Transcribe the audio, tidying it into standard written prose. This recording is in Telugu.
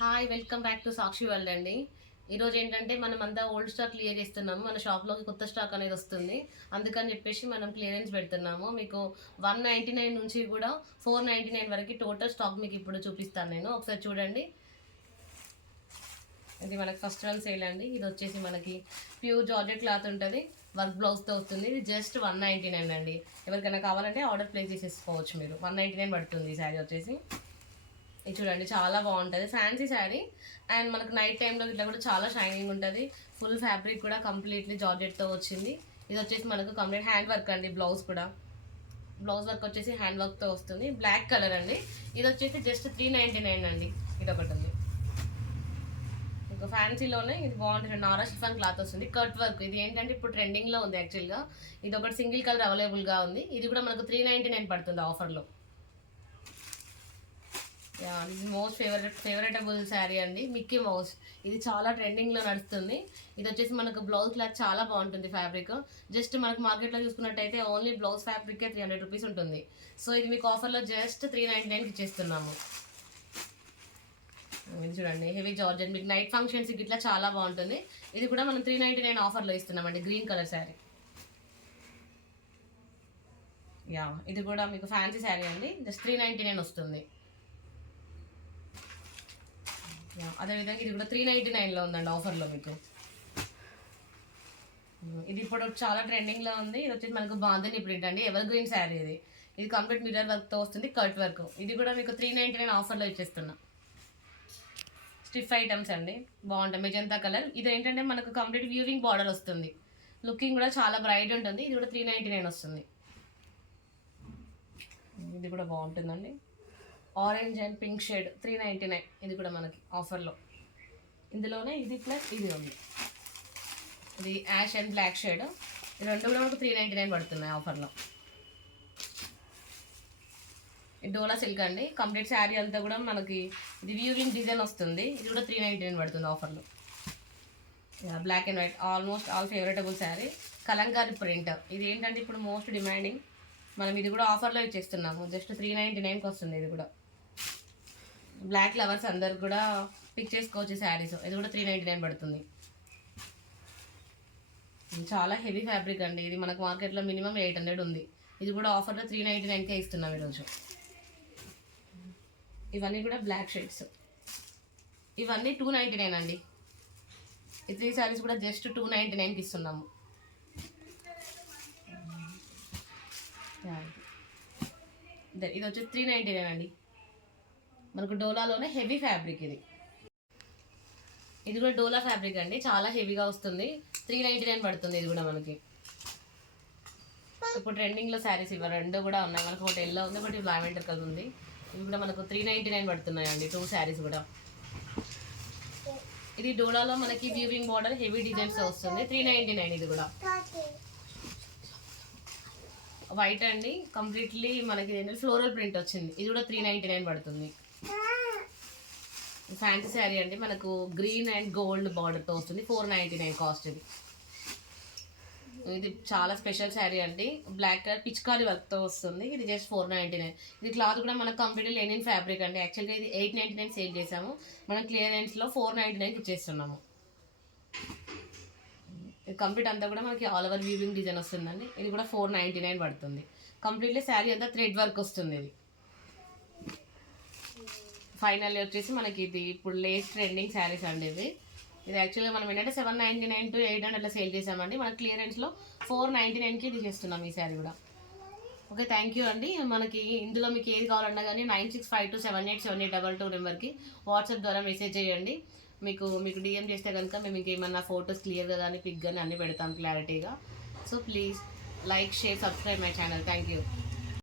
Hi welcome back to Sakshi world అండి. ఈరోజు ఏంటంటే మనం అంతా ఓల్డ్ స్టాక్ క్లియర్ చేస్తున్నాము. మన షాప్లోకి కొత్త స్టాక్ అనేది వస్తుంది. అందుకని చెప్పేసి మనం క్లియరెన్స్ పెడుతున్నాము. మీకు 199 నుంచి కూడా 499 వరకు టోటల్ స్టాక్ మీకు ఇప్పుడు చూపిస్తాను నేను. ఒకసారి చూడండి. ఇది మనకి ఫస్ట్ వన్ సేల్ అండి. ఇది వచ్చేసి మనకి ప్యూర్ జార్జెట్ క్లాత్ ఉంటుంది, వర్క్ బ్లౌజ్తో వస్తుంది. ఇది జస్ట్ 199 అండి. ఎవరికైనా కావాలంటే ఆర్డర్ ప్లేస్ చేసేసుకోవచ్చు మీరు. 199 పడుతుంది ఈ శారీ వచ్చేసి. ఇది చూడండి, చాలా బాగుంటుంది ఫ్యాన్సీ శారీ. అండ్ మనకు నైట్ టైంలో ఇట్లా కూడా చాలా షైనింగ్ ఉంటుంది. ఫుల్ ఫ్యాబ్రిక్ కూడా కంప్లీట్లీ జార్జెట్తో వచ్చింది. ఇది వచ్చేసి మనకు కంప్లీట్ హ్యాండ్ వర్క్ అండి. బ్లౌజ్ కూడా బ్లౌజ్ వర్క్ వచ్చేసి హ్యాండ్ వర్క్తో వస్తుంది. బ్లాక్ కలర్ అండి. ఇది వచ్చేసి జస్ట్ 399 అండి. ఇది ఒకటి ఉంది. ఇంకా ఫ్యాన్సీలోనే ఇది బాగుంటుంది. నారా షిఫాన్ క్లాత్ వస్తుంది, కట్ వర్క్. ఇది ఏంటంటే ఇప్పుడు ట్రెండింగ్లో ఉంది యాక్చువల్గా. ఇది ఒకటి సింగిల్ కలర్ అవైలబుల్గా ఉంది. ఇది కూడా మనకు 399 పడుతుంది ఆఫర్లో. ఇది మోస్ట్ ఫేవరెటబుల్ శారీ అండి, మిక్కీ మౌస్. ఇది చాలా ట్రెండింగ్లో నడుస్తుంది. ఇది వచ్చేసి మనకు బ్లౌజ్ క్లాత్ చాలా బాగుంటుంది. ఫ్యాబ్రిక్ జస్ట్ మనకు మార్కెట్లో చూసుకున్నట్టయితే ఓన్లీ బ్లౌజ్ ఫ్యాబ్రికే 300 రూపీస్ ఉంటుంది. సో ఇది మీకు ఆఫర్లో జస్ట్ 399కి ఇచ్చేస్తున్నాము. ఇది చూడండి, హెవీ జార్జెట్. మీకు నైట్ ఫంక్షన్స్కి ఇట్లా చాలా బాగుంటుంది. ఇది కూడా మనం 399 ఆఫర్లో ఇస్తున్నామండి. Green colour sari. ఇది కూడా మీకు ఫ్యాన్సీ శారీ అండి. జస్ట్ 399 వస్తుంది. అదేవిధంగా ఇది కూడా 399లో ఉందండి ఆఫర్లో మీకు. ఇది ఇప్పుడు చాలా ట్రెండింగ్లో ఉంది. ఇది వచ్చేసి మనకు బాంధని ప్రింట్ అండి, ఎవర్ గ్రీన్ శారీ. ఇది కంప్లీట్ మిర్రర్ వర్క్తో వస్తుంది, కట్ వర్క్. ఇది కూడా మీకు 399 ఆఫర్లో ఇచ్చేస్తున్నా. స్టిఫ్ ఐటమ్స్ అండి, బాగుంటాయి. Magenta colour. ఇది ఏంటంటే మనకు కంప్లీట్ వ్యూవింగ్ బార్డర్ వస్తుంది. లుకింగ్ కూడా చాలా బ్రైట్ ఉంటుంది. ఇది కూడా 399 వస్తుంది. ఇది కూడా బాగుంటుందండి. Orange and pink shade 399. ఇది కూడా మనకి ఆఫర్లో. ఇందులోనే ఇది ప్లస్ ఇది ఉంది. ఇది యాష్ అండ్ బ్లాక్ షేడ్. ఈ రెండు కూడా మనకు 399 పడుతున్నాయి ఆఫర్లో. ఇది డోలా సిల్క్ అండి. కంప్లీట్ శారీ అంతా కూడా మనకి ఇది వ్యూవింగ్ డిజైన్ వస్తుంది. ఇది కూడా 399 పడుతుంది ఆఫర్లో. Black and white almost all favouritable sari. Kalamkari print. ఇది ఏంటంటే ఇప్పుడు మోస్ట్ డిమాండింగ్. మనం ఇది కూడా ఆఫర్లో ఇచ్చేస్తున్నాము. జస్ట్ 399కి వస్తుంది. ఇది కూడా బ్లాక్ లవర్స్ అందరు కూడా పిక్ చేసుకోవచ్చు శారీస్. ఇది కూడా 399 పడుతుంది. చాలా హెవీ ఫ్యాబ్రిక్ అండి. ఇది మనకు మార్కెట్లో మినిమం 800 ఉంది. ఇది కూడా ఆఫర్లో 399కే ఇస్తున్నాం ఈరోజు. ఇవన్నీ కూడా బ్లాక్ షేడ్స్. ఇవన్నీ 299 అండి. ఈ 3 శారీస్ కూడా జస్ట్ 299కి ఇస్తున్నాము. ఇది వచ్చి 399 అండి. మనకు డోలాలోనే హెవీ ఫ్యాబ్రిక్. ఇది కూడా డోలా ఫ్యాబ్రిక్ అండి, చాలా హెవీగా వస్తుంది. 399 పడుతుంది. ఇది కూడా మనకి ఇప్పుడు ట్రెండింగ్లో శారీస్ ఇవి రెండు కూడా ఉన్నాయి. మనకు ఒకటి ఎల్లో ఉంది, ఒకటి లావెండర్ కలర్ ఉంది. ఇవి కూడా మనకు 399 పడుతున్నాయండి. 2 శారీస్ కూడా. ఇది డోలాలో మనకి వ్యూవింగ్ బార్డర్ హెవీ డిజైన్స్ వస్తుంది. 399. ఇది కూడా వైట్ అండి, కంప్లీట్లీ మనకి ఫ్లోరల్ ప్రింట్ వచ్చింది. ఇది కూడా 399 పడుతుంది. ఫ్యాన్సీ శారీ అండి, మనకు గ్రీన్ అండ్ గోల్డ్ బార్డర్తో వస్తుంది. 499 కాస్ట్. ఇది చాలా స్పెషల్ శారీ అండి. బ్లాక్ కలర్ పిచ్కారీ వర్క్తో వస్తుంది. ఇది జస్ట్ 499. ఇది క్లాత్ కూడా మనకు కంప్లీట్ లెనిన్ ఫ్యాబ్రిక్ అండి. యాక్చువల్గా ఇది 899 సేల్ చేసాము. మనం క్లియరెన్స్లో 499కి ఇచ్చేస్తున్నాము. ఇది కంప్లీట్ అంతా కూడా మనకి ఆల్ ఓవర్ వీవింగ్ డిజైన్ వస్తుందండి. ఇది కూడా 499 పడుతుంది. కంప్లీట్లీ శారీ అంతా థ్రెడ్ వర్క్ వస్తుంది. ఫైనల్లీ వచ్చేసి మనకి ఇది ఇప్పుడు లేటెస్ట్ ట్రెండింగ్ శారీస్ అండి. ఇది యాక్చువల్గా మనం ఏంటంటే 799 to 800 అట్లా సేల్ చేసామండి. మన క్లియరెన్స్లో 499కి ఇది చేస్తున్నాం ఈ శారీ కూడా. ఓకే, థ్యాంక్ యూ అండి. మనకి ఇందులో మీకు ఏది కావాలన్నా కానీ 9652787822 నెంబర్కి వాట్సాప్ ద్వారా మెసేజ్ చేయండి. మీకు డిఎం చేస్తే కనుక మేము ఇంకేమన్నా ఫొటోస్ క్లియర్గా కానీ పిక్ కానీ అన్నీ పెడతాం క్లారిటీగా. So please like, share, subscribe my channel. Thank you.